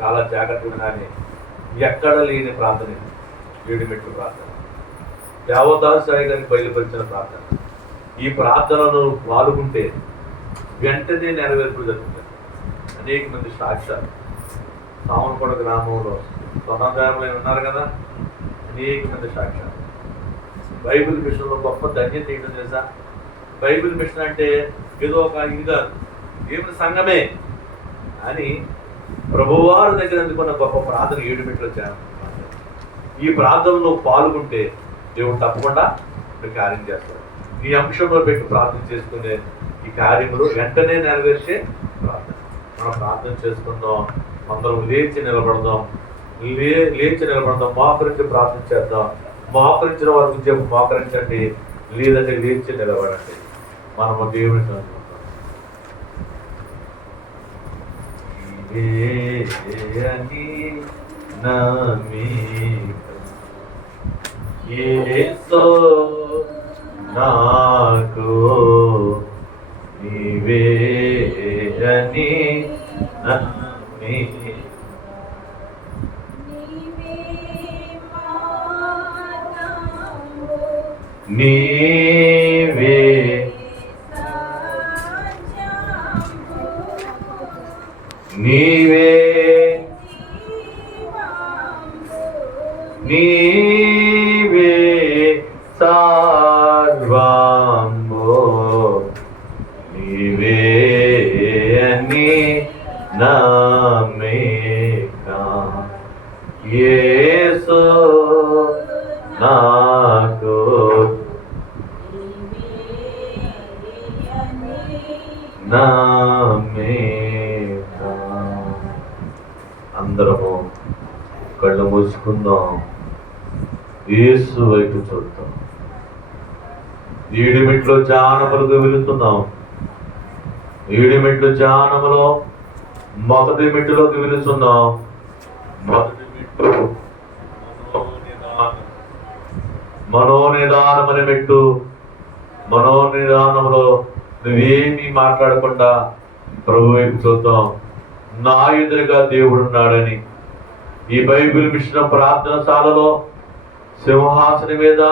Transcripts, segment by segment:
చాలా జాగ్రత్తగానే ఎక్కడ లేని ప్రార్థన, 7 మెట్లు ప్రార్థన, దేవదాసు సాయి గారికి బయలుపరిచిన ప్రార్థన. ఈ ప్రార్థనను పాల్గొంటే వెంటనే నెరవేర్పు జరుగుతుంది. అనేక మంది సాక్ష్యాలు సామనకొండ గ్రామంలో సొనాగ్రామంలో ఉన్నారు కదా, అనేక మంది సాక్ష్యాలు. బైబిల్ మిషన్లో గొప్ప ధన్యత ఏంటో తెలుసా? బైబిల్ మిషన్ అంటే ఏదో ఒక ఇది కాదు, దేవుని సంఘమే అని ప్రభువారి దగ్గర అందుకున్న గొప్ప ప్రార్థన 7 మెట్లు వచ్చాను. ఈ ప్రార్థనలో పాల్గొంటే దేవుడు తప్పకుండా కార్యం చేస్తాడు. ఈ అంశంలో పెట్టి ప్రార్థన చేసుకునే ఈ కార్యములు వెంటనే నెరవేర్చే ప్రార్థన. మనం ప్రార్థన చేసుకుందాం, అందరం లేచి నిలబడదాం, మోకరించి ప్రార్థన చేద్దాం. మోకరించిన వారికి చెప్పు మోకరించండి, లేదంటే లేచి నిలబడండి. మనము దేవుని చదువుకుందాం. నాకు నీవే అని నమ్మి నీవే నీవే నీవే సర్వము నీవే అని నమ్మిక యేసు నాకు నమ్మిక. అందరము కళ్ళు మూసుకుందాం, యేసు వైపు చూద్దాం. 7 మెట్లు ధ్యానములకు వెళుతున్నాం. 7 మెట్లు ధ్యానములో మొదటి మెట్టులోకి వెళుతున్నాం. మొదటి మెట్టు మనోనిదానం అనే మెట్టు. మనోనిదానంలో నువ్వేమీ మాట్లాడకుండా ప్రభు వైపు చూద్దాం. నా ఎదురుగా దేవుడు ఉన్నాడని, ఈ బైబిల్ మిషన్ ప్రార్థనశాలలో సింహాసనం మీద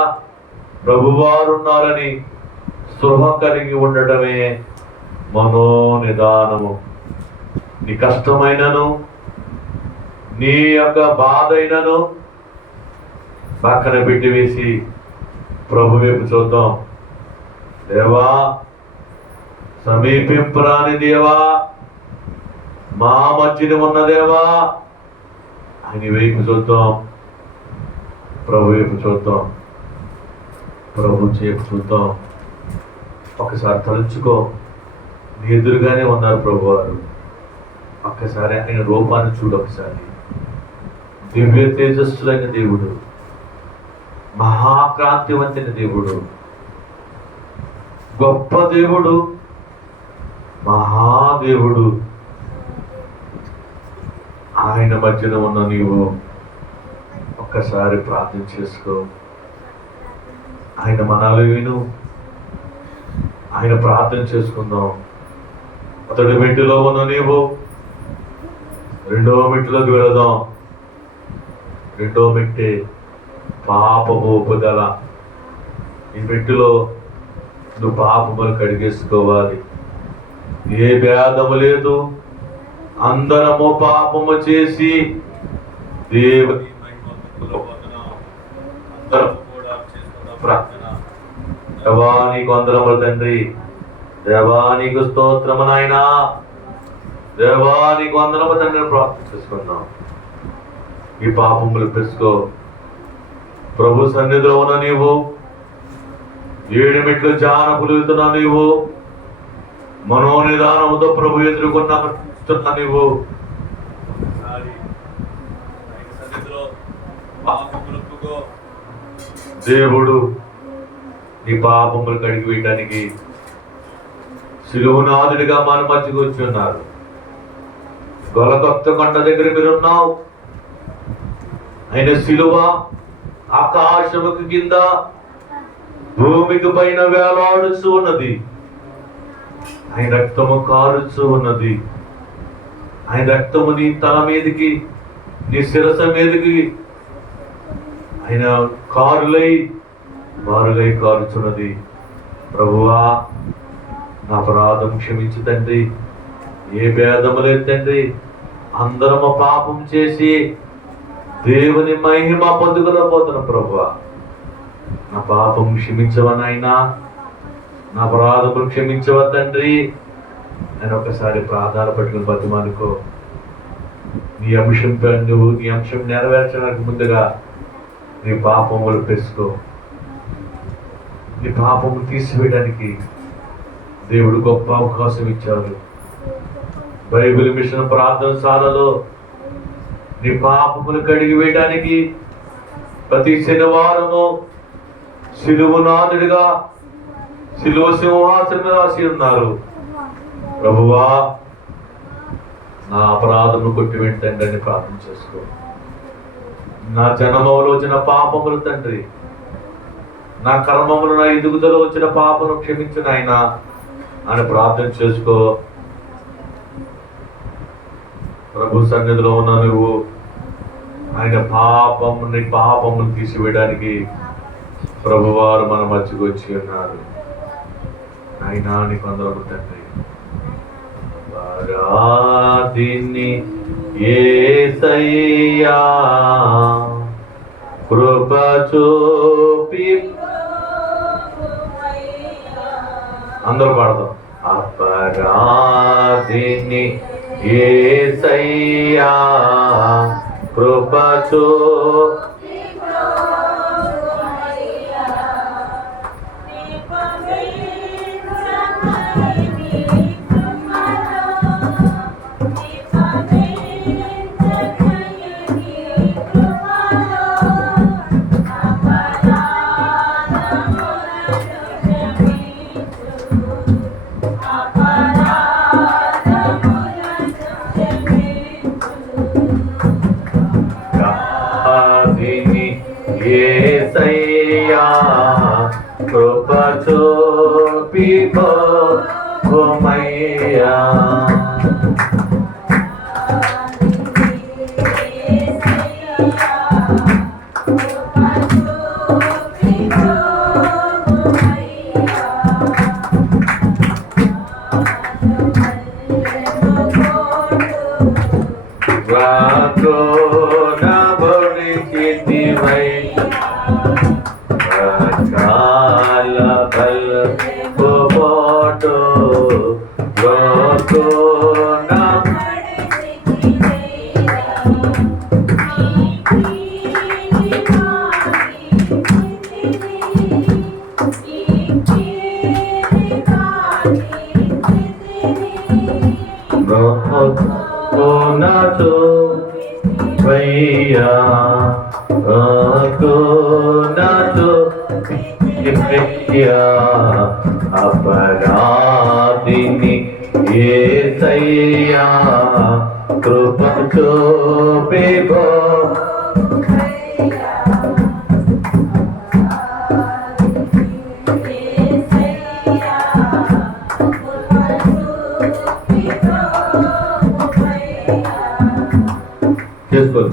ప్రభువారు ఉన్నారని స్పృహ కలిగి ఉండటమే మనోనిదానము. నీ కష్టమైనను నీ యొక్క బాధ అయినను పక్కన పెట్టి వేసి ప్రభు వైపు చూద్దాం. దేవా, సమీపింపురాని దేవా, మా మధ్యన ఉన్న దేవా, ఆయన వైపు చూద్దాం. ప్రభు వైపు చూద్దాం. ప్రభు చేపు చూద్దాం. ఒకసారి తలుచుకో, నీ ఎదురుగానే ఉన్నారు ప్రభు వారు. ఒక్కసారి ఆయన రూపాన్ని చూడు. ఒకసారి దివ్య తేజస్సులైన దేవుడు, మహాకాంతివంతైన దేవుడు, గొప్ప దేవుడు, మహాదేవుడు. ఆయన మధ్యన ఉన్న నీవు ఒక్కసారి ప్రార్థన చేసుకో. ఆయన మనలు విను. ఆయన ప్రార్థన చేసుకుందాం. మొదటి మెట్టులో ఉన్న నీవు 2వ మెట్టులోకి వెళదాం. 2వ మెట్టే పాపము ఉపదల. ఈ మెట్టులో నువ్వు పాపములు కడిగేసుకోవాలి. ఏ భేదము లేదు, అందరము పాపము చేసి దేవుని ప్రార్థన. దేవానికి వందనములు తండ్రి, దేవానికి స్తోత్రము నాయనా, దేవానికి వందనము తండ్రి. ప్రార్థన చేసుకుందాం. ఈ పాపములు పెసుకో. ప్రభు సన్నిధిలో ఉన్న నీవు 7 మెట్లు ధ్యానములు వెళ్తున్నా నీవు, మనోనిదానముతో ప్రభు ఎదుర్కొన్న నీవు దేవుడు నీ పాపములు కడిగి వేయడానికి శిలువనాథుడిగా మన మధ్యకు వచ్చి ఉన్నారు. గొలగొత్త కొండ దగ్గర మీరున్నావు. ఆయన శిలువ ఆకాశముకు కింద భూమికి పైన వేలాడుచూ ఉన్నది. ఆయన రక్తము కారుచూ ఉన్నది. ఆయన రక్తము నీ తల మీదకి, నీ శిరస మీదకి ఆయన బారులై కారుచున్నది. ప్రభువా, నా అపరాధం క్షమించు తండ్రి. ఏ భేదము లేదు తండ్రి. అందరము పాపం చేసి దేవుని మహిమ పొందుకోలేకపోతున్నాం. ప్రభువా, నా పాపం క్షమించవా నాయనా, నా అపరాధములు క్షమించవా తండ్రి అని ఒకసారి ప్రార్థన పట్టుకుని బతిమానుకో. నీ అంశం నెరవేర్చడానికి ముందుగా నీ పాపములు పెసుకో. నీ పాపము తీసివేయడానికి దేవుడు గొప్ప అవకాశం ఇచ్చారు. బైబిల్ మిషన్ ప్రార్థన శాలలో నీ పాపములు కడిగి వేయడానికి ప్రతి శనివారము శిలువనాథుడిగా శిలువ సింహాసనం రాసి ఉన్నారు. ప్రభువా, నా అపరాధములు కొట్టివేయండి అని ప్రార్థన చేసుకో. నా జన్మములో వచ్చిన పాపములు తండ్రి, నా కర్మములు, నా ఎదుగుదల వచ్చిన పాపను క్షమించిన ఆయన అని ప్రార్థన చేసుకో. ప్రభు సన్నిధిలో ఉన్న నువ్వు ఆయన పాపమును తీసివేయడానికి ప్రభువారు మన మధ్యకు వచ్చి ఉన్నారు. ఆయన నీకు అందరూ తండ్రి. పరాధిని యేసయ్యా కృప చూపి, అందరూ పాడదాం. అపరాధిని యేసయ్యా కృప చూపి, యేసయ్యా కృప చూపి పోమయ్యా. అపరాధిని యేసయ్యా కృప చూపి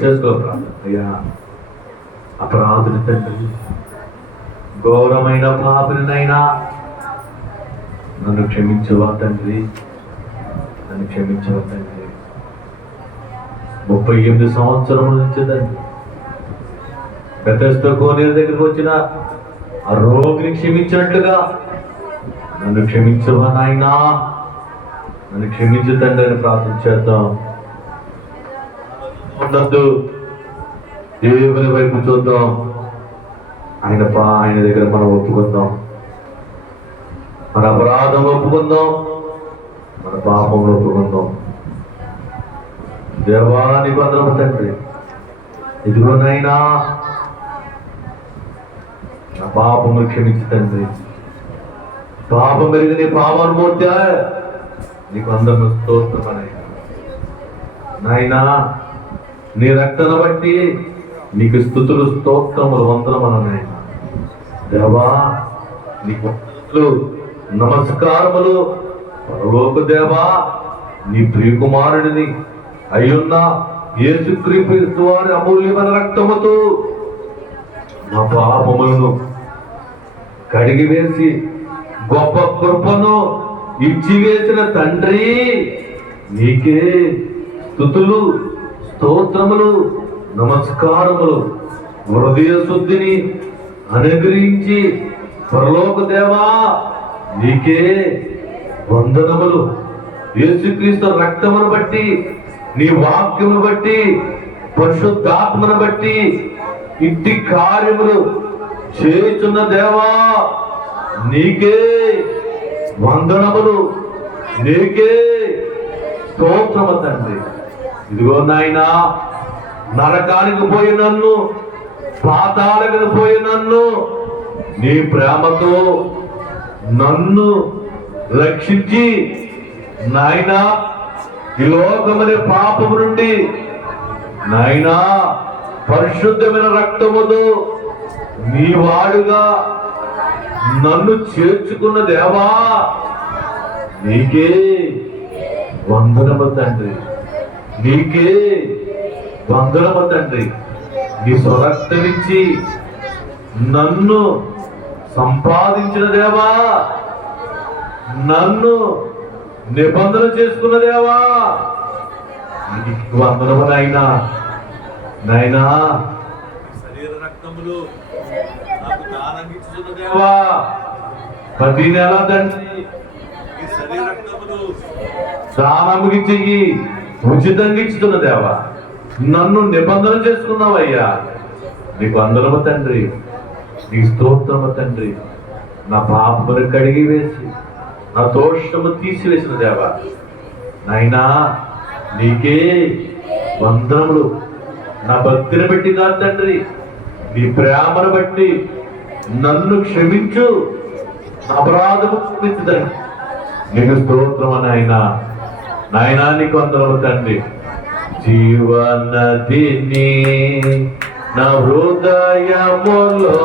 చేసుకో అయ్యా. అపరాధుని తండ్రి, ఘోరమైన పాపినైనా నన్ను క్షమించవా తండ్రి, నన్ను క్షమించవా తండ్రి. 38 సంవత్సరముల నుంచి తండ్రి బెతెస్దా కోనేరు దగ్గరికి వచ్చిన ఆ రోగిని క్షమించినట్లుగా నన్ను క్షమించవా నాయనా, నన్ను క్షమించు తండ్రి అని ప్రార్థన చేద్దాం. ఉండద్దు, దేవుని వైపు చూద్దాం. ఆయన దగ్గర మనం ఒప్పుకుందాం, మన అపరాధం ఒప్పుకుందాం, మన పాపం ఒప్పుకుందాం. దేవాని వందనము తండ్రి, ఇదిగోనైనా నా పాపము క్షమించు తండ్రి. పాపం పెరిగి నీ పాపానుమూర్తి నీకు అందరూ స్తోత్రమనైనా. నాయనా, నీ రక్తను బట్టి నీకు స్తుతులు, స్తోత్రములు, వందనములనైనా. దేవా, నీకు నమస్కారములు. పరలోక దేవా, నీ ప్రియకుమారుడిని అయ్యున్న యేసుక్రీస్తు వారి అమూల్యమైన రక్తముతో మా పాపములను కడిగివేసి గొప్ప కృపను ఇచ్చివేసిన తండ్రి, నీకే స్తుతులు, స్తోత్రములు, నమస్కారములు. హృదయ శుద్ధిని అనుగ్రహించి పరలోక దేవా, నీకే వందనములు. యేసుక్రీస్తు రక్తమును బట్టి, నీ వాక్యమును బట్టి, పరిశుద్ధాత్మను బట్టి ఇంటి కార్యములు చేస్తున్న దేవా, నీకే వందనములు, నీకే స్తోత్రము తండ్రి. ఇదిగో నాయనా, నరకానికి పోయి నన్ను, పాతాళానికి పోయి నన్ను నీ ప్రేమతో నన్ను రక్షించి నాయనా, ఈ లోకమనే పాపము నుండి నాయనా పరిశుద్ధమైన రక్తముతో నీ వాడుగా నన్ను చేర్చుకున్న దేవా, నీకే వందనము తండ్రి, నీకే వందనము తండ్రి. నీ స్వరక్తమిచ్చి నన్ను సంపాదించిన దేవా, నన్ను నిబంధన చేసుకున్న దేవా, నీకు వందనము నాయనా. నాయనా, శరీర రక్తములు నాకు దానం ఇచ్చుచున్న దేవా, ప్రతి నెల తండ్రి ఈ శరీర రక్తములు దానముకి చెయ్యి ఉచితంగా ఇచ్చుతున్న దేవా, నన్ను నిబంధన చేసుకున్నావయ్యా. నీకు వందనము తండ్రి, నీ స్తోత్రము తండ్రి. నా పాపమును కడిగి వేసి నా దోషము తీసివేసిన దేవా, నాయనా నీకే వందనములు. నా భక్తిని బట్టి కాదు తండ్రి, నీ ప్రేమను బట్టి నన్ను క్షమించు, అపరాధము క్షమించుదండి. నీకు స్తోత్రము నాయనా. నాయనా నీకు వందనము తండ్రి. జీవనదిని నా హృదయములో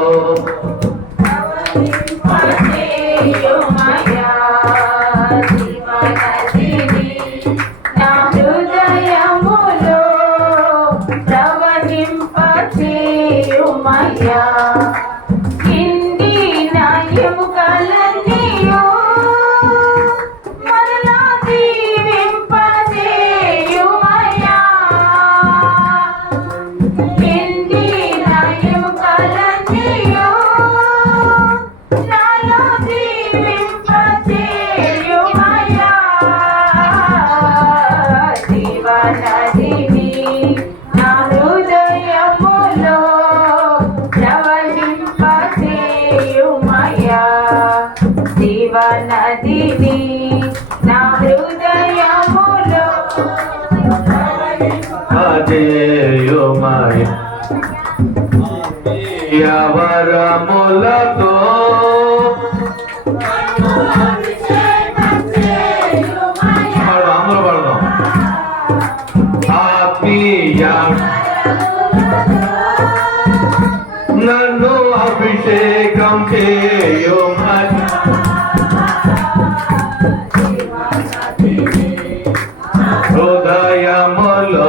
వరములతో అందరూ పడదాం. ఆత్మీయ నన్ను అభిషేకం చేయుమని హృదయములో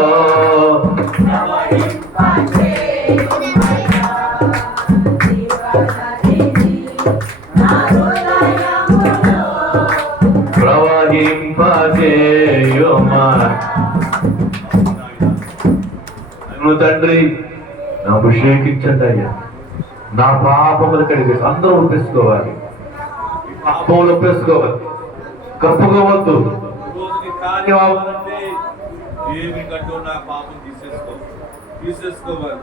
తండ్రి అభిషేకించండి అయ్యా. నా పాపములు కడిగేసి అందరూ ఒప్పేసుకోవాలి, పాపములు ఒప్పేసుకోవాలి, కప్పుకోవద్దు. ఏమి కట్టు నా పాపం తీసేసుకోవాలి.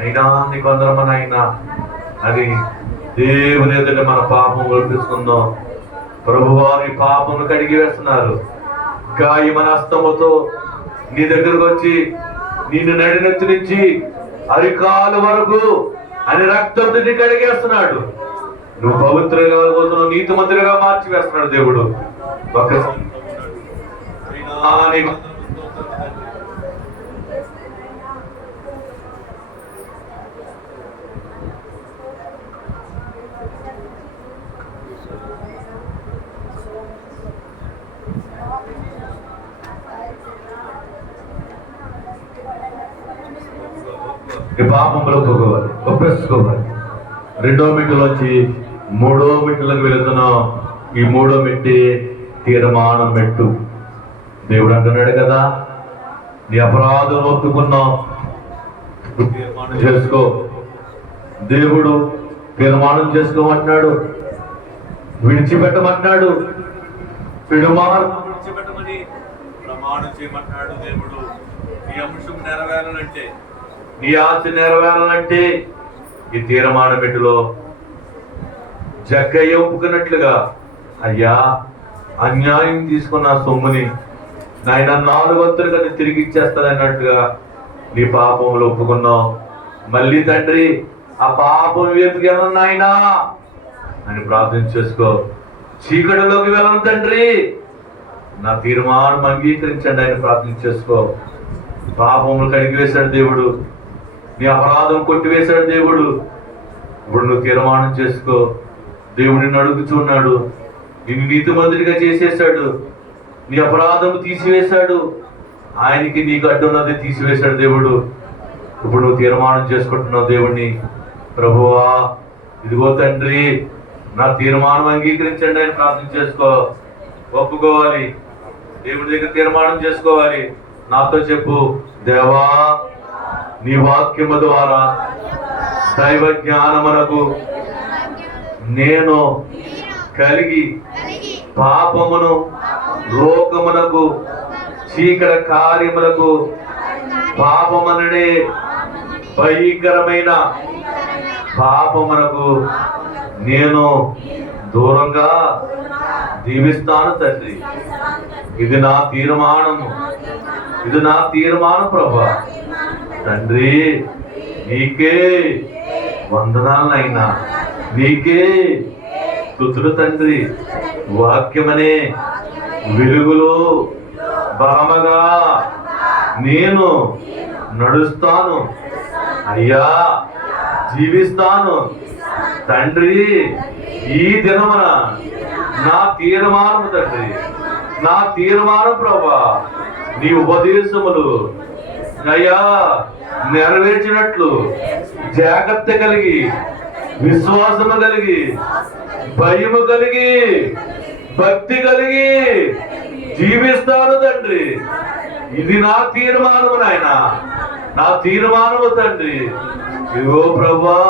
అయినా నీకు అందరమనైనా అని దేవుని ఎదుట మన పాపం ఒప్పేసుకుందాం. ప్రభువారి పాపములు కడిగి వేస్తున్నారు. గాయమన హస్తముతో నీ దగ్గరకు వచ్చి నిన్ను నడినెత్తి నుంచి అరికాలు వరకు అని రక్తంతో కడిగేస్తున్నాడు. నువ్వు పవిత్రగా పోతున్నావు, నీతిమంతులుగా మార్చి వేస్తున్నాడు దేవుడు. ఒకసారి నీ పాపంలో ఒప్పేసుకోవాలి. రెండో మెట్టులోంచి మూడో మెట్టులకు వెళుతున్నావు. ఈ మూడో మెట్టి తీర్మానం మెట్టు. దేవుడు అంటున్నాడు కదా, నీ అపరాధం ఒప్పుకున్నావు, తీర్మానం చేసుకో. దేవుడు తీర్మానం చేసుకోమంటున్నాడు, విడిచిపెట్టమంటున్నాడు, విడిచిపెట్టమని ప్రమాణం చేయమంటున్నాడు. దేవుడు నీ అంశం నెరవేరాలంటే, నీ ఆశ నెరవేరాలంటే ఈ తీర్మాన పెట్టులో జగ్గయ్య ఒప్పుకున్నట్లుగా, అయ్యా అన్యాయం తీసుకున్న సొమ్ముని నాయన 4 వంతులుగా తిరిగి ఇచ్చేస్తుంది అన్నట్టుగా నీ పాపంలో ఒప్పుకున్నావు. మళ్ళీ తండ్రి ఆ పాపం వైపుకి వెళ్ళను నాయనా అని ప్రార్థన చేసుకో. చీకటిలోకి వెళ్ళను తండ్రి, నా తీర్మానం అంగీకరించండి అని ప్రార్థన చేసుకో. పాపములు కడిగి వేశాడు దేవుడు, నీ అపరాధం కొట్టివేశాడు దేవుడు. ఇప్పుడు నువ్వు తీర్మానం చేసుకో. దేవుడిని అడుగుతున్నాడు, నిన్ను నీతిమంతుడిగా చేసేశాడు, నీ అపరాధం తీసివేశాడు, ఆయనకి నీకు అడ్డున్నది తీసివేశాడు దేవుడు. ఇప్పుడు నువ్వు తీర్మానం చేసుకుంటున్నావు దేవుడిని, ప్రభువా ఇదిగో తండ్రి నా తీర్మానం అంగీకరించండి అని ప్రార్థన చేసుకో. ఒప్పుకోవాలి, దేవుడి దగ్గర తీర్మానం చేసుకోవాలి. నాతో చెప్పు, దేవా నీ వాక్యము ద్వారా దైవ జ్ఞానమునకు నేను కలిగి పాపమును, లోకమునకు, చీకటి కార్యములకు, పాపమనడే భయంకరమైన పాపమునకు నేను దూరంగా జీవిస్తాను తండ్రి. ఇది నా తీర్మానము, ఇది నా తీర్మానం ప్రభా. తండ్రి నీకే వందనాలైనా, నీకే స్తుతులు తండ్రి. వాక్యమనే వెలుగులో బలముగా నేను నడుస్తాను అయ్యా, జీవిస్తాను తండ్రి. ఈ దినమున నా తీర్మానము తండ్రి, నా తీర్మానం ప్రభా, నీ ఉపదేశములు అయ్యా నెరవేర్చినట్లు జాగ్రత్త కలిగి, విశ్వాసము కలిగి, భయము కలిగి, భక్తి కలిగి జీవిస్తాను తండ్రి. ఇది నా తీర్మానము నాయన, నా తీర్మానము తండ్రి. ఇదిగో ప్రభువా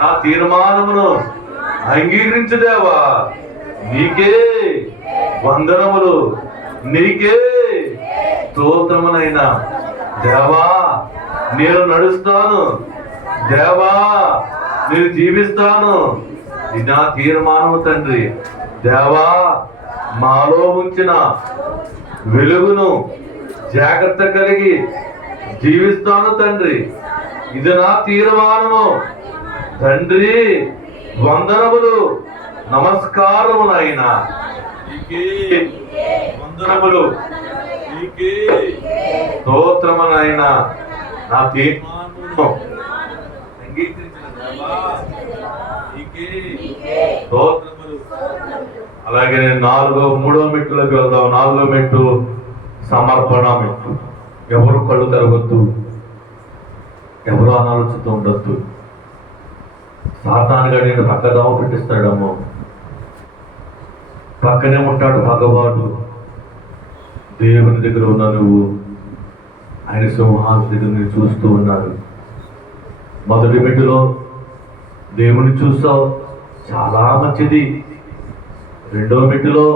నా తీర్మానమును అంగీకరించుదేవా, నీకే వందనములు, నీకే స్తోత్రమునైనా. దేవా నేను నడుస్తాను, దేవా నేను జీవిస్తాను, ఇది నా తీర్మానము తండ్రి. దేవా మాలో ఉంచిన వెలుగును జాగ్రత్త కలిగి జీవిస్తాను తండ్రి. ఇది నా తీర్మానము తండ్రి. వందనములు, నమస్కారము నాయనా, నీకే వందనములు, నీకే స్తోత్రము నాయనా. నా తీర్మానము అంగీకరించిన దేవా నీకే స్తోత్రములు. అలాగే నేను మూడో మెట్టులోకి వెళ్దాం. 4వ మెట్టు సమర్పణ మెట్టు. ఎవరు కళ్ళు తెరవద్దు, ఎవరు అనాలోచిస్తూ ఉండొద్దు. సాతానుగా నేను పక్కదావ పెట్టిస్తాడమ్మో, పక్కనే ఉంటాడు పగవాడు. దేవుని దగ్గర ఉన్న నువ్వు ఆయన సింహాసనం దగ్గర నేను చూస్తూ ఉన్నాడు. మొదటి మెట్టులో దేవుని చూస్తావు, చాలా మంచిది. రెండవ మెట్టులో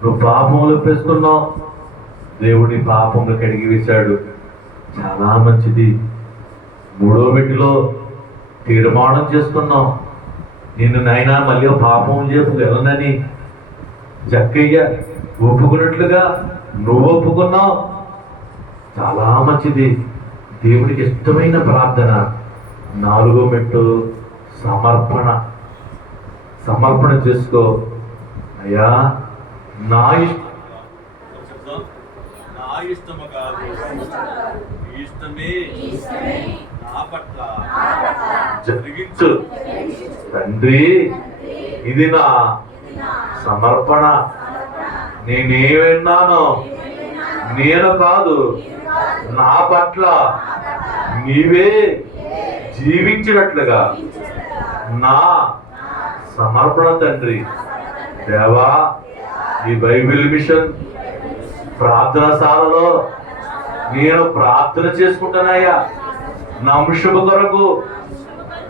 నువ్వు పాపములు పేసుకున్నావు, దేవుడి పాపములు కడిగి వేశాడు, చాలా మంచిది. మూడో మెట్టులో తీర్మానం చేసుకున్నావు, నిన్ను నాయనా మళ్ళీ పాపం చేపు వెళ్ళనని జక్కయ్య ఒప్పుకున్నట్లుగా నువ్వు ఒప్పుకున్నావు, చాలా మంచిది. దేవుడికి ఇష్టమైన ప్రార్థన. 4వ మెట్టు సమర్పణ. సమర్పణ చేసుకో. అయ్యా నా ఇష్టము కాదు, ఇష్టమే నా పట్ల జరిగించు తండ్రి. ఇది నా సమర్పణ. నేనే విన్నానో నేను కాదు, నా పట్ల నీవే జీవించినట్లుగా నా సమర్పణ తండ్రి. దేవా, ఈ బైబిల్ మిషన్ ప్రార్థనశాలలో నేను ప్రార్థన చేసుకుంటానయ్యా. నా అంశము కొరకు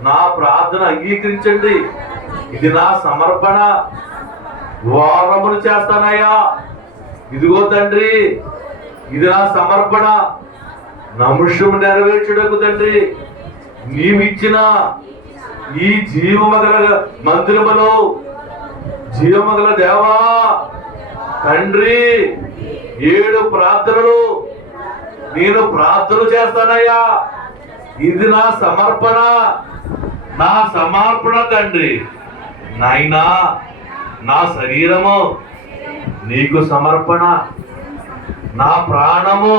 నా ప్రార్థన అంగీకరించండి. ఇది నా సమర్పణ. వారములు చేస్తానయ్యా. ఇదిగో తండ్రి, ఇది నా సమర్పణ. నా అంశము నెరవేర్చుటకు తండ్రి నీవిచ్చిన ఈ జీవమగల మందిరములో జీవమగల దేవా తండ్రి 7 ప్రార్థనలు నేను ప్రార్థన చేస్తానయ్యా. ఇది నా సమర్పణ, నా సమర్పణ తండ్రి. నాయనా, నా శరీరము నీకు సమర్పణ, నా ప్రాణము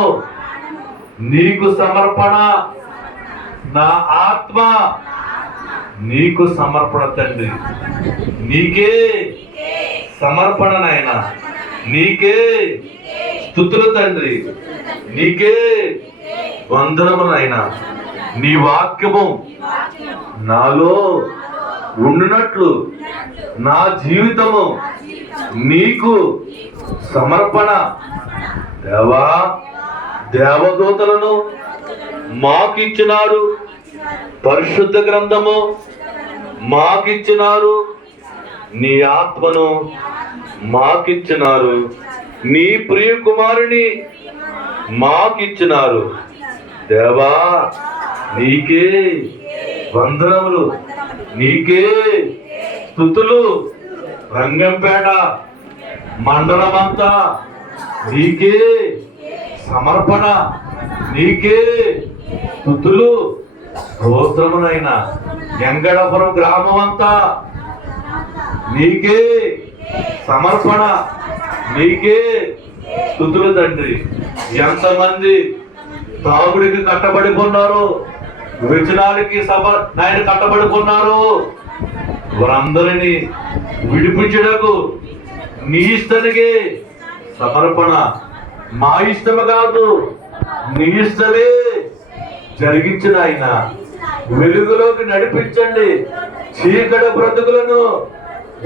నీకు సమర్పణ, నా ఆత్మ నీకు సమర్పణ తండ్రి. నీకే సమర్పణ నాయన, నీకే స్తుతులు తండ్రి, నీకే వందనము నాయన. నీ వాక్యము నాలో ఉండునట్లు నా జీవితము నీకు సమర్పణ. దేవా, దేవదూతలను మాకిచ్చినారు, పరిశుద్ధ గ్రంథము మాకిచ్చినారు, నీ ఆత్మను మాకిచ్చినారు, నీ ప్రియ కుమారుని మాకిచ్చినారు. దేవా, నీకే వందనములు, నీకే స్తుతులు. రంగంపేట మండలమంతా నీకే సమర్పణ, నీకే స్తుతులు, స్తోత్రమునైనా. ఎంగడపురం గ్రామం అంతా నీకే సమర్పణ, నీకే స్తుతులు తండ్రి. ఎంతమంది తాగుడికి కట్టబడిపోన్నారు, విచనాలకి సభ నాయన కట్టబడిపోన్నారు, వారందరినీ విడిపించుటకు నీ ఇష్టానికి సమర్పణ. మా ఇష్టము కాదు, నీ ఇష్టమే జరిగించిన ఆయన. వెలుగులోకి నడిపించండి, చీకటి బ్రతుకులను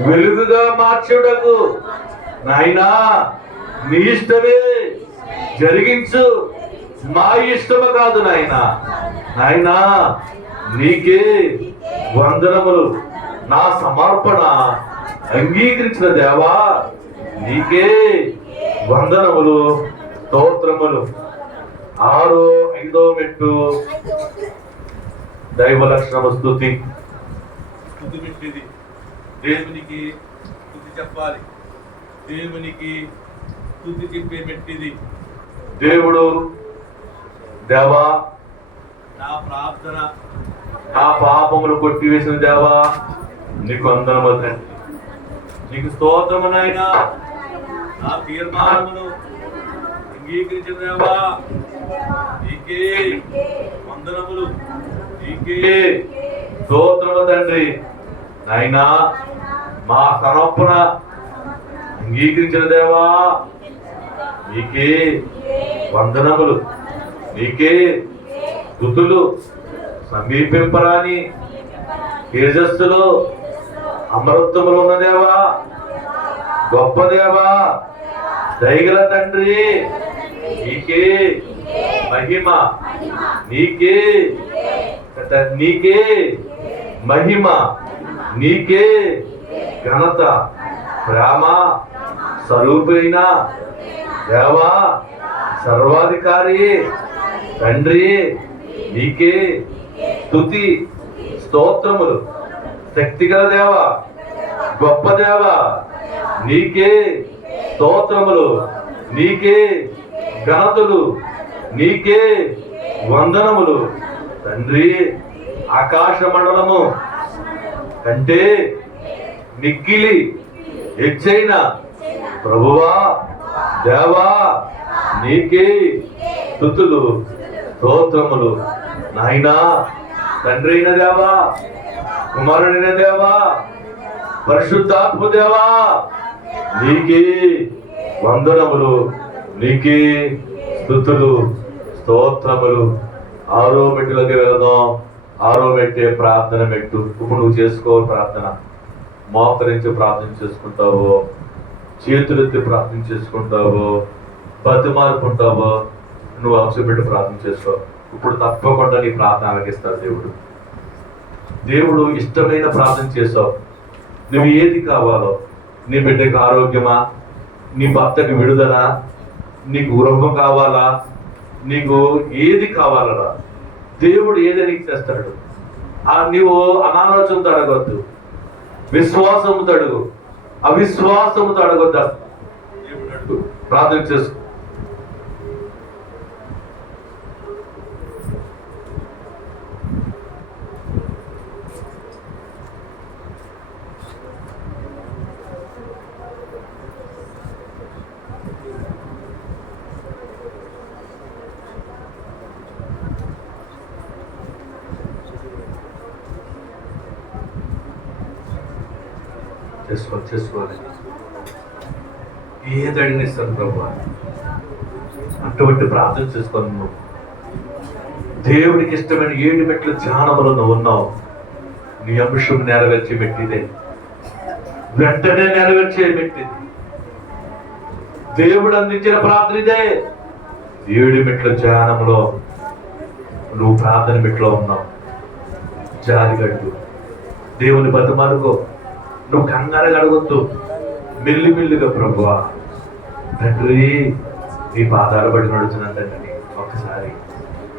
వెలుగుగా మార్చుటకు నాయనా నీ ఇష్టమే జరిగించు, మా ఇష్టము కాదు నాయనా. నాయనా, నీకే వందనములు. నా సమర్పణ అంగీకరించిన దేవా నీకే వందనములు, స్తోత్రములు. 6వ 5వ మెట్టు దైవ లక్షణము స్తుతి. స్తుతి మెట్టిది. దేవునికి స్తుతి చెప్పాలి. దేవునికి స్తుతి చెప్పే మెట్టిది. దేవుడు దేవా, నా ప్రార్థన నా పాపములు కొట్టివేసిన దేవా నీకు వందనములు తండ్రి. నీకు స్తోత్రము నాయనా. నా తీర్మానమును అంగీకరించిన దేవా నీకే వందనములు, నీకే స్తోత్రము తండ్రి. నాయనా, మా సమర్పణ అంగీకరించిన దేవా నీకే వందనములు, నీకే స్తుతులు. సమీపింపరాని తేజస్సులో అమరత్వములో ఉన్న దేవా, గొప్ప దేవా, దయగల తండ్రి, నీకే మహిమ, నీకే నీకే మహిమ, నీకే ఘనత, ప్రేమ స్వరూపైన దేవా, సర్వాధికారి తండ్రి, నీకే స్తుతి స్తోత్రములు. శక్తిగల దేవా, గొప్ప దేవా, నీకే స్తోత్రములు, నీకే ఘనతలు, నీకే వందనములు తండ్రి. ఆకాశ మండలము కంటే మిక్కిలి హెచ్చైన ప్రభువా దేవా నీకే స్తుతులు, స్తోత్రములు. నాయనా, తండ్రి అయిన దేవా, కుమారుడైన దేవా, పరిశుద్ధాత్మ దేవా నీకే వందనములు, నీకే స్తుతులు, స్తోత్రములు. 6వ మెట్టులోకి వెళదాం. 6వ మెట్టే ప్రార్థన మెట్టు. ఇప్పుడు నువ్వు చేసుకో ప్రార్థన. మోకరించి ప్రార్థన చేసుకుంటావో, చేతులెత్తి ప్రార్థన చేసుకుంటావో, బతిమారుకుంటావో, నువ్వు అవసరం పెట్టి ప్రార్థన చేసుకో. ఇప్పుడు తప్పకుండా నీ ప్రార్థన ఆలకిస్తాడు దేవుడు. దేవుడు ఇష్టమైన ప్రార్థన చేసావు. నువ్వు ఏది కావాలో, నీ బిడ్డకి ఆరోగ్యమా, నీ భర్తకి విడుదల, నీకు గృహం కావాలా, నీకు ఏది కావాలరా, దేవుడు ఏదని చేస్తాడు. నీవు అనాలోచనతో అడగొద్దు, విశ్వాసంతో అడుగు. అవిశ్వాసంతో అడగొద్దు. దేవుడు అడుగు, ప్రార్థన చేసుకో. చేసుకోవాలి. ఏది అడిగిస్తాను ప్రభు, అటువంటి ప్రార్థన చేసుకోను. నువ్వు దేవుడికి ఇష్టమైన 7 మెట్ల ధ్యానములో నువ్వు ఉన్నావు. నీ అంశం నెరవేర్చే మెట్టిదే, వెంటనే నెరవేర్చే మెట్టిది. దేవుడు అందించిన ప్రార్థన ఇదే. 7 మెట్ల ధ్యానంలో నువ్వు ప్రార్థన మెట్లో ఉన్నావు. జాలిగడ్డు దేవుని బతిమాలుకో. నువ్వు కంగారుగా అడగొద్దు, మెల్లిమెల్లిగా ప్రభువా తండ్రి నీ పాదాలు బట్టి నడుచున్నా తండ్రి ఒక్కసారి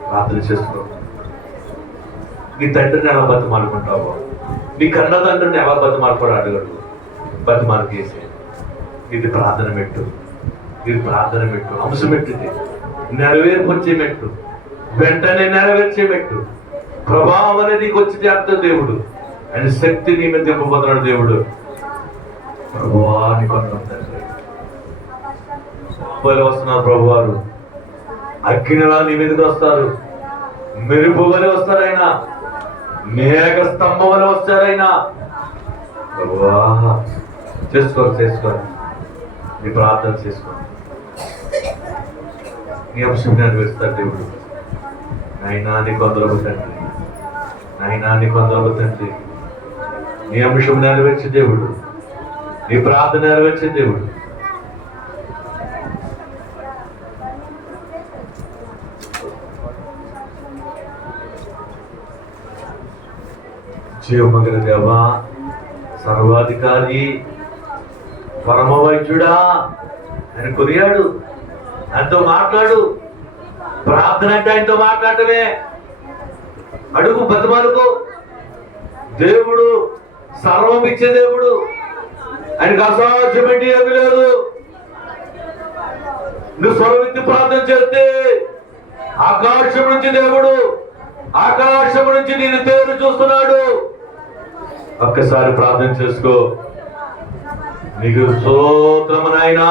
ప్రార్థన చేసుకో. నీ తండ్రిని ఎలా బతిమాలుకుంటావో, నీ కన్న తండ్రిని ఎలా బతిమాలుకోవడం అడగడు. బతిమాలుకేసి ఇది ప్రార్థన మెట్టు, ఇది ప్రార్థన మెట్టు, అంశం మెట్టిది, నెరవేర్పొచ్చే మెట్టు, వెంటనే నెరవేర్చే మెట్టు. ప్రభావం అనేది నీకు వచ్చి చేస్తాడు దేవుడు. ఆయన శక్తి నీ మీద దింపబోతున్నాడు దేవుడు. ప్రభువా నీకు వందనాలు తండ్రి. వస్తున్నారు ప్రభువారు, అగ్నిలా నీ మీదకి వస్తారు, మెరుపు వలె వస్తారు, ఆయన మేఘ స్తంభం వలె వస్తారు ఆయన. ప్రభువా చేసుకోవాలి, నీ ప్రార్థన చేసుకోండి. నీ అంశం నెరవేరుస్తాడు దేవుడు. నాయనా నీకు వందనాలు తండ్రి, నాయనా నీకు వందనాలు తండ్రి. నీ అంశం నెరవేర్చే దేవుడు, నీ ప్రార్థన నెరవేర్చే దేవుడు. జీవమగల దేవా, సర్వాధికారి, పరమ వైద్యుడా, ఆయన కొనియాడు. ఆయనతో మాట్లాడు. ప్రార్థన అంటే ఆయనతో మాట్లాడటమే. అడుగు, బతిమాలుకో. దేవుడు సర్వం ఇచ్చే దేవుడు. ఆయనకు అసాధ్యమేంటి ఏమి లేదు. నువ్వు స్వరమిత్తి ప్రార్థన చేస్తే ఆకాశం నుంచి దేవుడు, ఆకాశం నుంచి నేను పేరు చూస్తున్నాడు. ఒక్కసారి ప్రార్థన చేసుకో. నీకు స్తోత్రము నాయనా,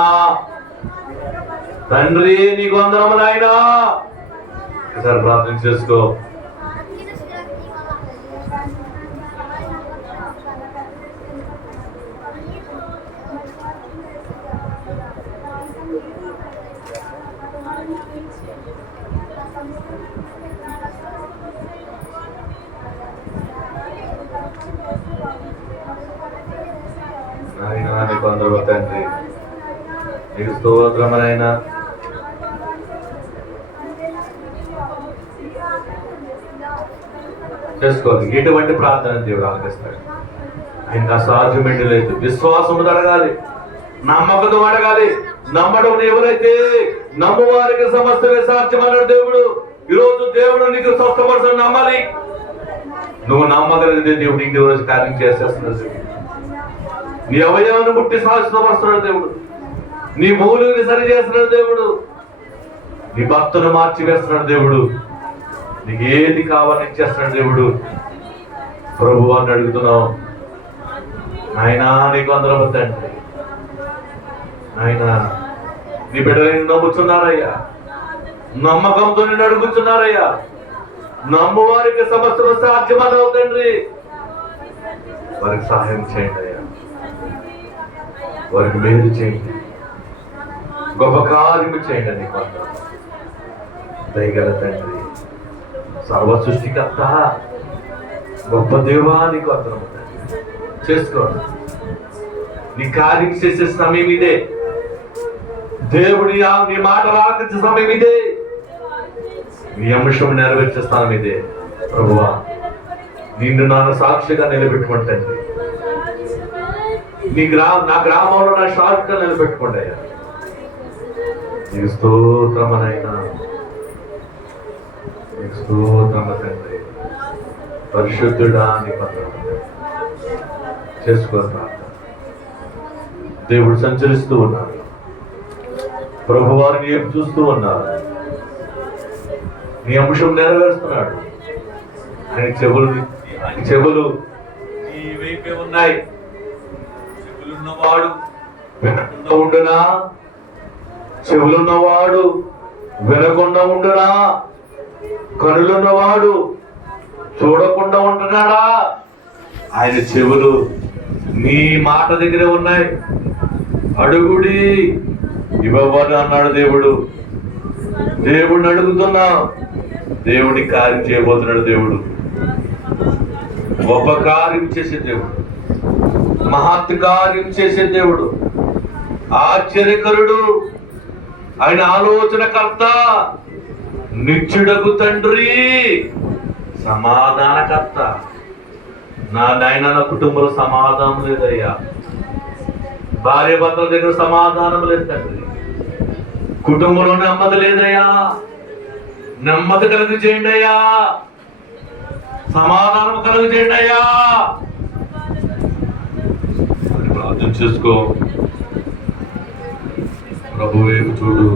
తండ్రి నీకు వందనము నాయనా. ఒకసారి ప్రార్థన చేసుకో. నాయనా నీకు వందనము తండ్రి, నీకు స్తోత్రము నాయనా. చేసుకోవాలి. ఎటువంటి ప్రార్థన దేవుడు ఆలకిస్తాడు. ఆయనకు అసాధ్యమేంటి లేదు. విశ్వాసము అడగాలి, నమ్మకంతో అడగాలి. నమ్మడం ఎవరైతే నమ్మువారికి సమస్తమే సాధ్యమన్నాడు దేవుడు. ఈరోజు దేవుడు నీకు స్వస్థపరచడం నమ్మాలి. నువ్వు నమ్మగలిగితే దేవుడు ఇంటి రోజు కార్యం చేసేస్తున్నాడు. నీ అవయవాన్ని ముట్టి స్వస్థపరుస్తున్నాడు దేవుడు. నీ మూలుని సరి చేస్తున్నాడు దేవుడు. నీ భక్తును మార్చి వేస్తున్నాడు దేవుడు. నీకు ఏది కావాలని ఇచ్చేస్తున్నాడు దేవుడు. ప్రభు అని అడుగుతున్నావు. నాయనా నీకు వందనము తండ్రి. నాయనా నీ బిడ్డలు నమ్ముతున్నారయ్యా, నమ్మకంతో నిన్ను అడుగుతున్నారయ్యా. నమ్ము వారికి సమస్యలు సాధ్యమనవు తండ్రి. వారికి సహాయం చేయండి అయ్యా, వారికి మేలు చేయండి, గొప్ప కార్యము చేయండి. నీకు దయగల తండ్రి, సర్వ సృష్టికర్త, గొప్ప దేవా నీకు వందనము తండ్రి. చేసుకోండి, నీ కార్యం చేసే సమయం ఇదే. దేవుడి నీ మాట ఆలకించే సమయం ఇదే. నీ అంశం నెరవేర్చే స్థానం ఇదే. ప్రభువా, నిన్ను నాన్న సాక్షిగా నిలబెట్టుకుంటండి. నా గ్రామంలో నా సాక్షిగా నిలబెట్టుకోండి అయ్యా. నీకు స్తోత్రమనైనా, నీకు స్తోత్రమ తండ్రి. పరిశుద్ధుడా నీకు వందనాలు. చేసుకో ప్రార్థన. దేవుడు సంచరిస్తూ ఉన్నారు, ప్రభువారిని ఏం చూస్తూ ఉన్నారు. నీ అంశం నెరవేరుస్తున్నాడు. ఆయన చెవులు నీ వైపే ఉన్నాయి. చెవులున్నవాడు వినకుండా ఉండునా? చెవులున్నవాడు వినకుండా ఉండునా? కనులున్నవాడు చూడకుండా ఉంటున్నాడా? ఆయన చెవులు నీ మాట దగ్గరే ఉన్నాయి. అడుగుడి ఇవ్వబడు అన్నాడు దేవుడు. దేవుడిని అడుగుతున్నా, దేవుడి కార్యం చేయబోతున్నాడు. దేవుడు గొప్ప కార్యం చేసే దేవుడు, మహత్ కార్యం చేసే దేవుడు, ఆశ్చర్యకరుడు, ఆయన ఆలోచనకర్త, నిత్యుడగు తండ్రి, సమాధానకర్త. నా నాయన నా కుటుంబంలో సమాధానం లేదయ్యా. భార్య భర్తల దగ్గర సమాధానం లేదు తండ్రి. కుటుంబంలో నెమ్మది లేదయ్యా. నెమ్మది కలుగు చేయండి అయ్యా. సమాధానం కలుగు చేయండి అయ్యా. ప్రార్థన చేసుకో. ప్రభు వైపు చూడు.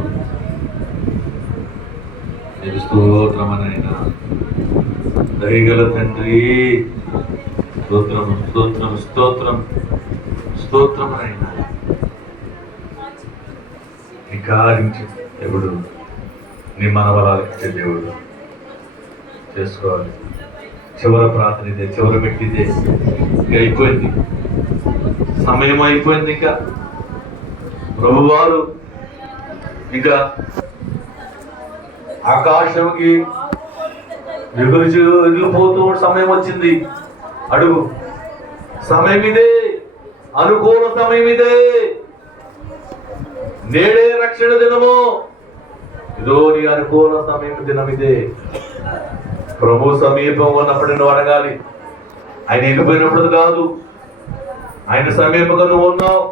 నీకు స్తోత్రమనైనా, దయగల తండ్రి. స్తోత్రం స్తోత్రం స్తోత్రం స్తోత్రమనైనా. నీ కార్యం దేవుడు, నీ మనవరాలకి దేవుడు. చేసుకోవాలి. చివరి ప్రార్థన ఇదే, చివరి పెట్టిదే. ఇంకా అయిపోయింది, సమయం అయిపోయింది. ఇంకా ప్రభువారు ఇంకా ఆకాశంకి ఎగిరిపోతూ సమయం వచ్చింది. అడుగు, సమయం ఇదే, అనుకూల సమయం ఇదే. నేడే రక్షణ దినము. ఇదో నీ అనుకూల సమయం దినం ఇదే. ప్రభు సమీపం ఉన్నప్పుడు నువ్వు అడగాలి. ఆయన వెళ్ళిపోయినప్పుడు కాదు, ఆయన సమీపంగా నువ్వు ఉన్నావు.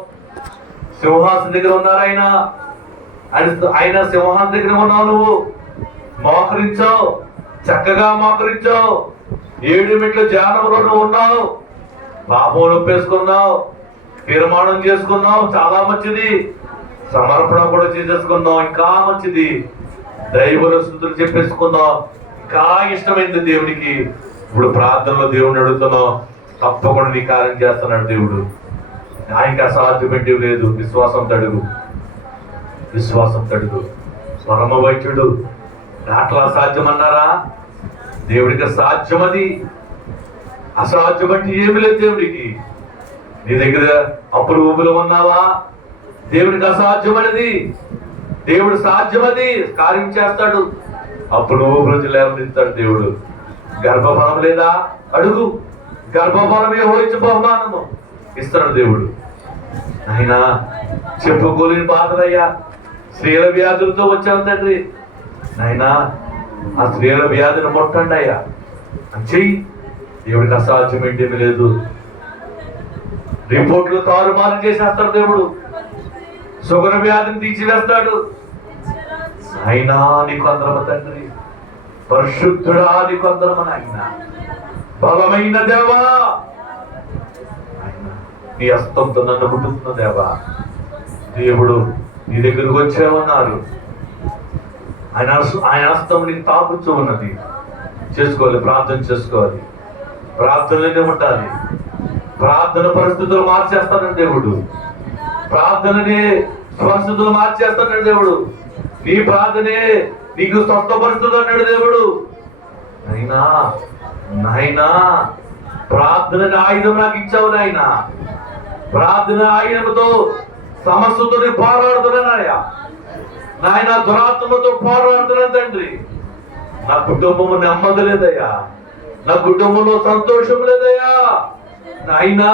సింహాసనం దగ్గర ఉన్నారు ఆయన. ఆయన సింహాసనం దగ్గర ఉన్నావు. నువ్వు మోకరించావు, చక్కగా మోకరించావు. 7 మెట్ల ధ్యానంలో నువ్వు ఉన్నావు. పాపం ఒప్పేసుకున్నావు, తీర్మానం చేసుకున్నావు, చాలా మంచిది. సమర్పణ కూడా చేసేసుకున్నావు, ఇంకా మంచిది. దైవ స్తుతులు చెప్పేసుకున్నావు, ఇంకా ఇష్టమైంది దేవునికి. ఇప్పుడు ప్రార్థనలో దేవుడిని అడుగుతున్నావు, తప్పకుండా నీ కార్యం చేస్తున్నాడు దేవుడు. ఆయనకి అసాధ్యమేంటి లేదు. విశ్వాసంతో అడుగు, విశ్వాసంతో అడుగు. పరమ వైద్యుడు. అట్లా అసాధ్యం అన్నారా? దేవుడికి సాధ్యమది. అసాధ్యం అంటే ఏమి లేదు దేవుడికి. నీ దగ్గర అప్పులు ఊపులు ఉన్నావా? దేవుడికి అసాధ్యమనేది. దేవుడు సాధ్యమది, కార్యం చేస్తాడు. అప్పుడు ఊపిరి లేవనిస్తాడు దేవుడు. గర్భఫలం లేదా? అడుగు. గర్భఫలమే హోయించు బహుమానము ఇస్తాడు దేవుడు. ఆయన చెప్పుకోలేని బాధలయ్యా. స్త్రీల వ్యాధులతో వచ్చాను తండ్రి. నాయనా, ఆ స్త్రీల వ్యాధిని ముట్టండి అయ్యా. చెయ్యి. దేవుడికి అసాధ్యం ఏంటేమీ లేదు. రిపోర్ట్లు తారుమారు చేసేస్తాడు దేవుడు. షుగర్ వ్యాధిని తీసివేస్తాడు. అయినా నీకు అందరమ తండ్రి, పరిశుద్ధుడా నీకు అందరమ నాయన, బలమైన దేవా. నీ హస్తంతో నన్ను ముట్టుతున్న దేవా. దేవుడు నీ దగ్గరకు వచ్చామన్నారు. ఆయన హస్తం నీకు తాకుతూ ఉన్నది. చేసుకోవాలి, ప్రార్థన చేసుకోవాలి. ప్రార్థనలోనే ఉండాలి. ప్రార్థన పరిస్థితులు మార్చేస్తాడు దేవుడు. ప్రార్థనని పరిస్థితులు మార్చేస్తాడు దేవుడు. నీ ప్రార్థనే నీకు స్వస్థపరుస్తుంది అన్నాడు దేవుడు. నాయనా, నాయనా, ప్రార్థన ఆయుధం నాకు ఇచ్చావు నాయన. ప్రార్థన ఆయుధంతో సమస్యతో పోరాడుతున్నానయ్యా. నాయన, దురాత్మతో పోరాడుతున్నాను తండ్రి. నా కుటుంబము నెమ్మది లేదయ్యా, నా కుటుంబంలో సంతోషం లేదయ్యా. నాయనా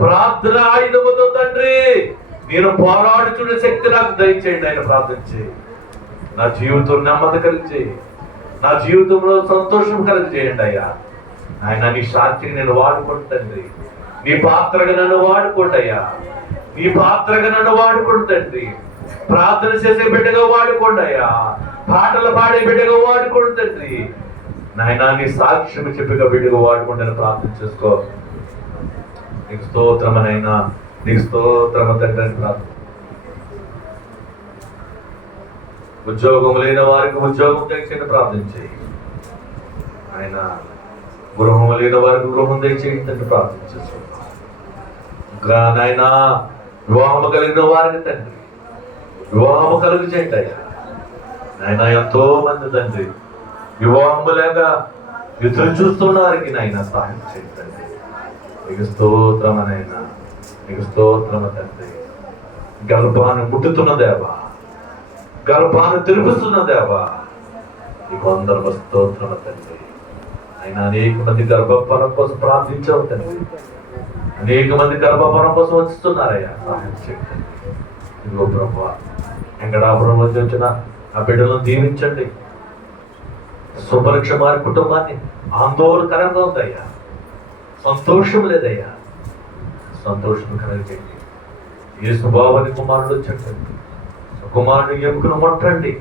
ప్రార్థన ఆయుధముతో తండ్రి నేను పోరాడుచునే శక్తి నాకు దయచేయండి. ఆయన ప్రార్థించి నా జీవితం నెమ్మది కలిగి, నా జీవితంలో సంతోషం కలిగి చేయండి అయ్యా. ఆయన నీ సాక్షిని నేను వాడుకుంటండి, నీ పాత్రగా నన్ను వాడుకోండి. నీ పాత్రగా నన్ను వాడుకుంటండి. ప్రార్థన చేసే బిడ్డగా వాడుకోండి అయ్యా, పాటలు పాడే బిడ్డగా వాడుకుంటండి. నాయన నీ సాక్ష్యం చెప్పిగా బిడ్డగా వాడుకుంటాను. ప్రార్థన చేసుకో. నీకు స్తోత్రమనైనా, నీకు స్తోత్రమ తండ్రి అని ప్రార్థన. ఉద్యోగం లేని వారికి ఉద్యోగం తెచ్చేయండి, ప్రార్థించి. ఆయన గృహం లేని వారికి గృహం తెచ్చేయండి, ప్రార్థించేసుకో. ఇంకా నాయన వివాహము కలిగిన వారికి తండ్రి వివాహము కలుగు చేయండి అయ్యా. నాయన ఎంతో మంది తండ్రి వివాహము లేక ఎదురు చూస్తున్న వారికి నాయన సహాయం చేయండి. నీకు స్తోత్రమనైనా, నీకు స్తోత్రమ తండ్రి. గర్భాన్ని ముట్టుతున్న దేవా, గర్భాన్ని తినిపిస్తున్న దేవా, నీకు అందరూ స్తోత్రమ తండ్రి. ఆయన అనేక మంది గర్భఫలం కోసం ప్రార్థించావు తండ్రి. అనేక మంది గర్భఫలం కోసం వస్తున్నారయ్యా, సహాయం చేయండి. ఇదిగో ప్రభువా, వెంకటాపురం వచ్చి వచ్చిన ఆ బిడ్డలను దీవించండి. సుపరీక్ష వారి కుటుంబాన్ని ఆందోళనకరంగా ఉందయ్యా, సంతోషం లేదయ్యా, సంతోషం కలిగేయండి. యేసు బాబుని కుమారుడు వచ్చండి, కుమారుడు ఎముకను ముట్టండి.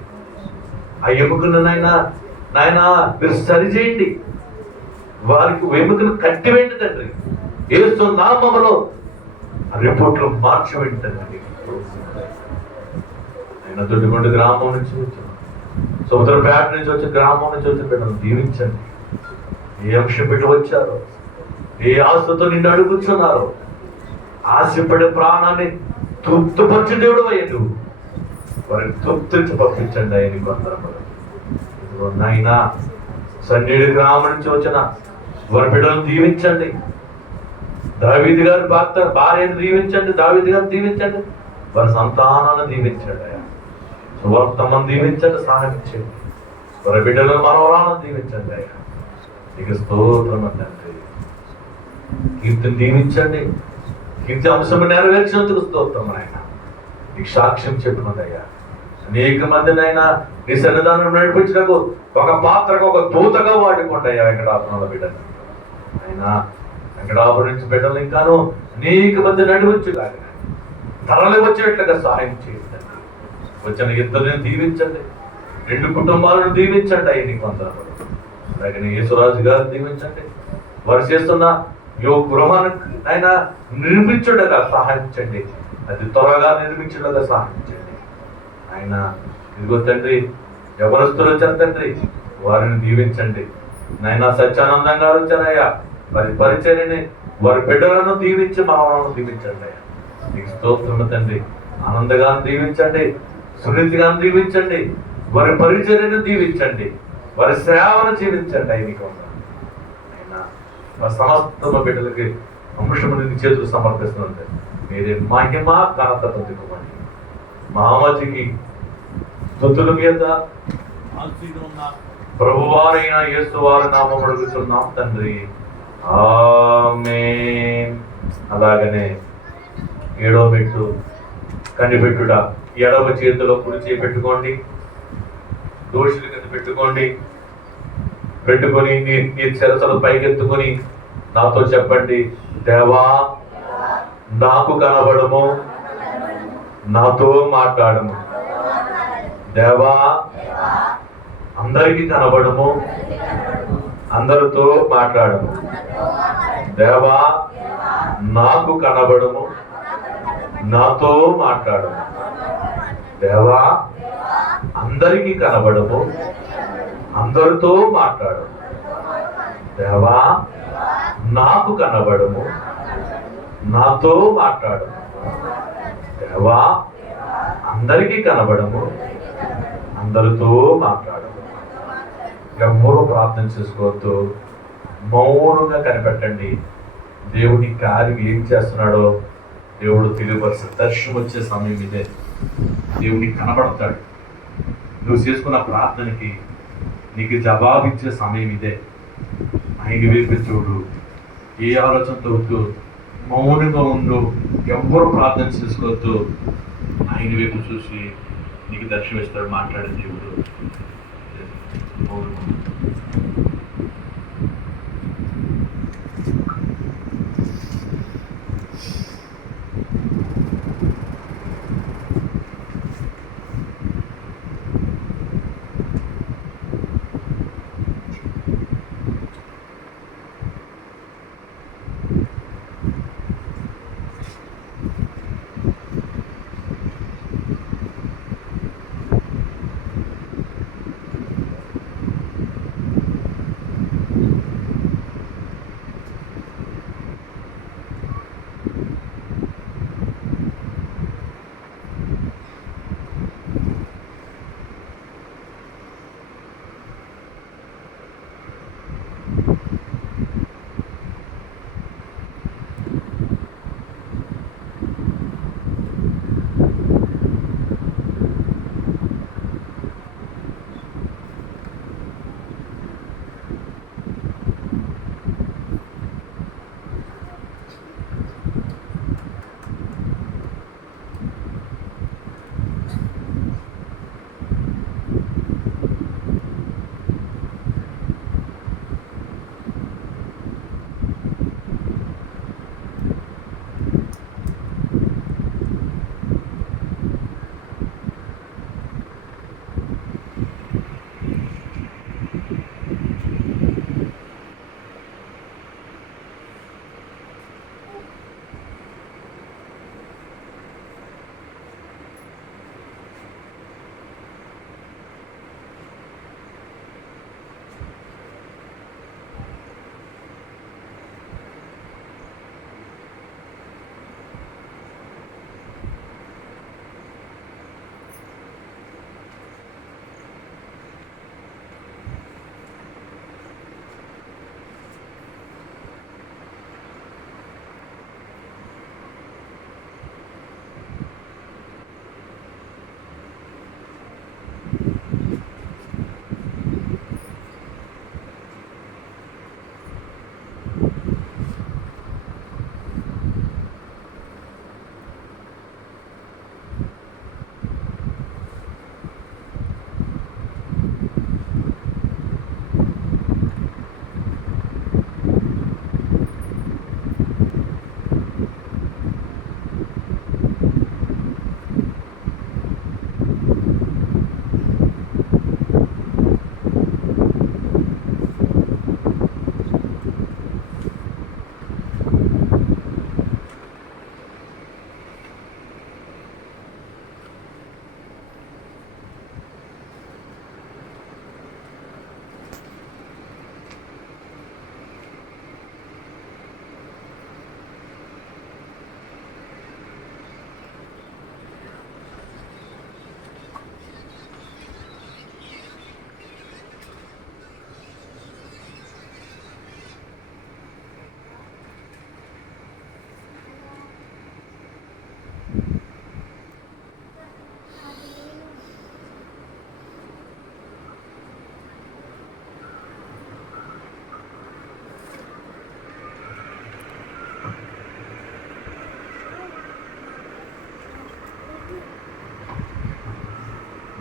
ఆ ఎముకను నాయన మీరు సరిచేయండి. వారికి ఎముకను కట్టివేయండి తండ్రి. యేసు నామములో రిపోర్ట్లు మార్చివేయండి తండ్రి. ఆయన దొడ్డిగొండ గ్రామం నుంచి వచ్చిన, సముద్రపేట నుంచి వచ్చిన గ్రామం నుంచి వచ్చిన బిడ్డను దీవించండి. ఏ అంశం పెట్టి వచ్చారో, ఏ ఆశతో నిన్ను అడుగుతున్నారో, ఆశపడే ప్రాణాన్ని తృప్తిపరచు దేవుడు అయ్యా. వారిని తృప్తించి పంపించండి అయ్యా. నీకు అందరం నాయన సన్నిధి గ్రామం నుంచి వచ్చిన వారి బిడ్డలను దీవించండి. దావీదు గారి భార్యను దీవించండి, దావీదు గారిని దీవించండి. వారి సంతానాన్ని దీవించండి అయ్యా. సువార్తమ్మను దీవించండి, సహాయం చేయండి. వారి బిడ్డలను మనవరాలను దీవించండి అయ్యా. నీకు స్తోత్రం తండ్రి. కీర్తిని దీవించండి, కీర్తి అంశం నెరవేర్చినందుకు స్తోత్రం ఆయన. నీకు సాక్ష్యం చెప్పినదయ్యా. అనేక మందిని అయినా నీ సన్నిధానం నడిపించడానికి ఒక పాత్రకు ఒక దూతగా వాడుకోండి అయ్యా. వెంకటాపురంలో బిడ్డను అయినా వెంకటాపురం నుంచి బిడ్డలు ఇంకాను అనేక మంది నడిపించు కానీ తరలి వచ్చేట్లుగా సహాయం చేయండి. వచ్చిన ఇద్దరిని దీవించండి, రెండు కుటుంబాలను దీవించండి అయ్యి. నీకు అందరూ అలాగే యేసురాజు గారిని దీవించండి. వారు చేస్తున్న గృహాన్ని ఆయన నిర్మించుండగా సహాయించండి, అది త్వరగా నిర్మించుండగా సహాయించండి ఆయన. ఇదిగో తండ్రి, ఎవరస్తులు వచ్చారు తండ్రి, వారిని దీవించండి నాయన. సత్యానందం గారు వచ్చారయ్యా, వారి పరిచర్యని వారి బిడ్డలను దీవించి మనలను దీవించండి అయ్యా. నీకు స్తోత్రం తండ్రి. ఆనందగాన్ని దీవించండి, సునీతి గారిని దీవించండి, వారి పరిచర్యను దీవించండి, వారి సేవను జీవించండి అయ్యి. నీకు అయినా మా సమస్త బిడ్డలకి అంశము చేతులు సమర్పిస్తుంది. మీరే మహిమ ఘనత పొందుకోండి. మామజికి స్తుతుల మీద ప్రభువారైన యేసు వారి నామమున అడుగుతున్నాం తండ్రి, ఆమేన్. అలాగనే 7వ మెట్టు కనిపెట్టుట. ఎడమ చేతిలో కుడి చేయి పెట్టుకోండి, దోషుల కింద పెట్టుకొని నీ చెరసలు పైకెత్తుకొని నాతో చెప్పండి, దేవా నాకు కనబడము, నాతో మాట్లాడము. దేవా అందరికీ కనబడము, అందరితో మాట్లాడము. దేవా నాకు కనబడము, నాతో మాట్లాడము. దేవా అందరికీ కనబడము, అందరితో మాట్లాడము. దేవా నాకు కనబడము, నాతో మాట్లాడము. దేవా అందరికీ కనబడము, అందరితో మాట్లాడము. ఎవరూ ప్రార్థన చేసుకోవద్దు, మౌనంగా కనిపెట్టండి. దేవుడి కార్యం ఏం చేస్తున్నాడో దేవుడు తెలియపరిస్తే దర్శనం వచ్చే సమయం ఇదే. దేవుడికి కనబడతాడు. నువ్వు చేసుకున్న ప్రార్థనకి నీకు జవాబిచ్చే సమయం ఇదే. ఆయన వైపు చూడు, ఏ ఆలోచనతో వద్దు, మౌనంగా ఉండు, ఎవ్వరు ప్రార్థన చేసుకోవద్దు. ఆయన వైపు చూసి నీకు దర్శనమిస్తాడు, మాట్లాడే దేవుడు. మౌనంగా ఉండు.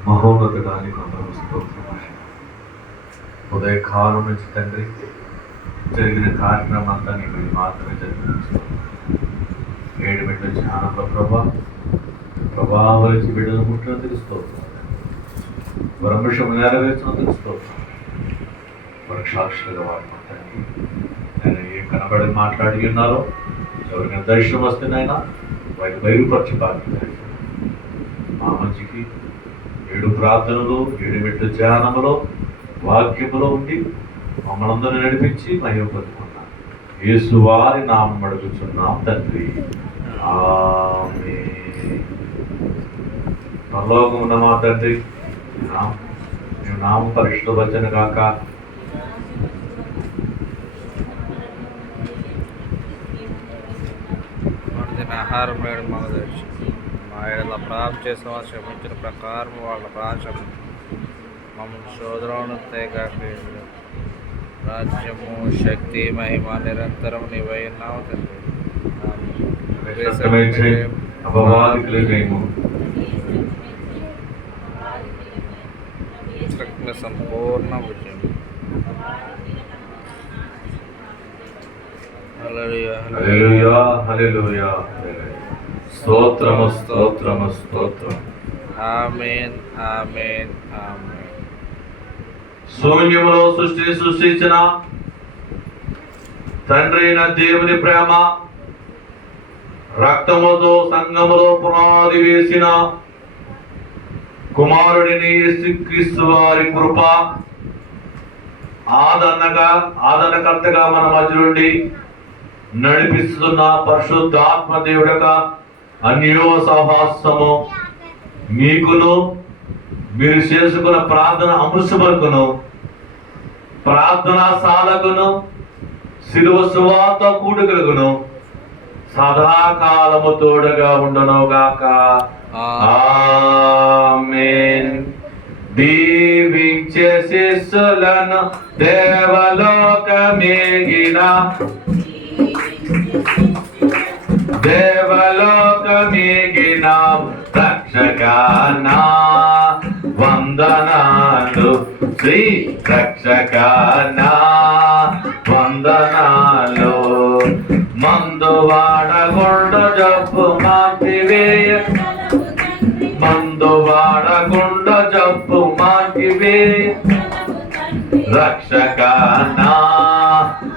మహోన్నతుడాన్ని కొందరు స్తోత్రం. ఉదయకాలం నుంచి తండ్రి జరిగిన కార్యక్రమం అంతా నీకు మాత్రమే జరిగిన ఏడు బిడ్డల ధ్యానంలో ప్రభావించి బిడ్డలు ముట్టినందుకు స్తోత్రం. బ్రహ్మషం నెరవేర్చినందుకు స్తోత్రం. వారికి సాక్షులుగా వారి మొత్తానికి నేను ఏం కనబడి మాట్లాడి ఉన్నారో ఎవరికైనా దర్శనం వస్తున్నాయినా వారికి బయలుపరచి బాధ్యత మా మంచికి 7 ప్రార్థనలు 7 బిడ్డల ధ్యానములో వాక్యములో ఉండి మమ్మల్ని అందరూ నడిపించి మహిమ పొందుకున్నాం. యేసు వారి నామం అడుగుచున్నాం తండ్రి, ఆమేన్. పరలోకమున్న మా తండ్రి, నీ నామం పరిశుద్ధపరచను గాక. ఆహారం వేయడం మాకు తెలుసు. మా ఏళ్ళ ప్రార్థన చేసిన వారు క్షమించిన ప్రకారం వాళ్ళ ప్రార్థన. 7 బిడ్డల ధ్యానములో 7 బిడ్డల ధ్యానములో వాక్యములో ఉండి మమ్మల్ని అందరూ నడిపించి మహిమ పొందుకున్నాం. యేసు వారి నామం అడుగుచున్నాం తండ్రి, ఆమేన్. పరలోకమున్న మా తండ్రి, నీ నామం పరిశుద్ధపరచను గాక. నీ రాజ్యం వచ్చును గాక. మమ్మల్ని శోధనను తెగకీడు రాజ్యము శక్తి మహిమ నిరంతరం నీవై ఉన్నావు తండ్రి సత్యమైతే అపవాదికులకేమో సంపూర్ణ విజయం హల్లెలూయా హల్లెలూయా హల్లెలూయా స్తోత్రము స్తోత్రము స్తోత్రం. ఆమేన్ ఆమేన్ ఆమేన్. శూన్యములో సృష్టిని సృష్టించిన తండ్రి అయిన దేవుని ప్రేమ, రక్తముతో సంగములో పునాది వేసిన కుమారుడిని యేసుక్రీస్తు వారి కృప, ఆదరణకర్తగా మన మధ్య నుండి నడిపిస్తున్న పరిశుద్ధాత్మ దేవుడి యొక్క అన్యోన్య సహవాసము మీకును, మీరు చేసుకున్న ప్రార్థన అంశములకును, ప్రార్థనా సాలకును, శిలువ సువార్త కూడుకలకును సదాకాలము తోడుగా ఉండును గాక. ఆమేన్. దీవించే శిష్యులను దేవలోకమేగిన రక్షకానా వందనాలు, శ్రీ రక్షకానా వందనాలు. మందు వాడకుండా జబ్బు మాంటివేయ, మందు వాడకుండా జబ్బు మాంటివేయ రక్షకానా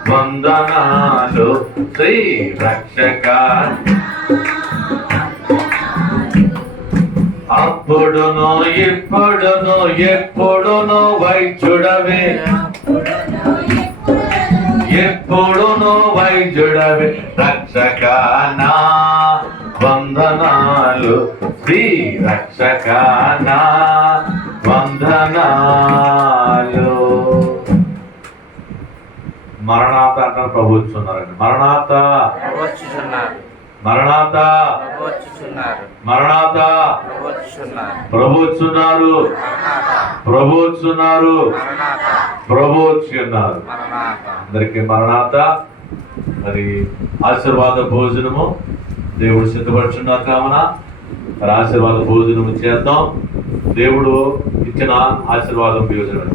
వందనాలు, శ్రీ రక్షకా. అప్పుడును ఇప్పుడును ఎప్పుడును వైద్యుడవే, ఎప్పుడును వైద్యుడవే రక్షకానా వందనాలు, శ్రీ రక్షకానా వందనాలు. మరణాత అంటారు ప్రభుత్వం. మరణాత మరణాత మరణాత ప్రభుత్తున్నారు, ప్రభుత్తున్నారు, ప్రభుత్తున్నారు. అందరికి మరణాత. మరి ఆశీర్వాద భోజనము దేవుడు సిద్ధపడుచున్నారు కావున మరి ఆశీర్వాద భోజనము చేద్దాం. దేవుడు ఇచ్చిన ఆశీర్వాదం భోజనం.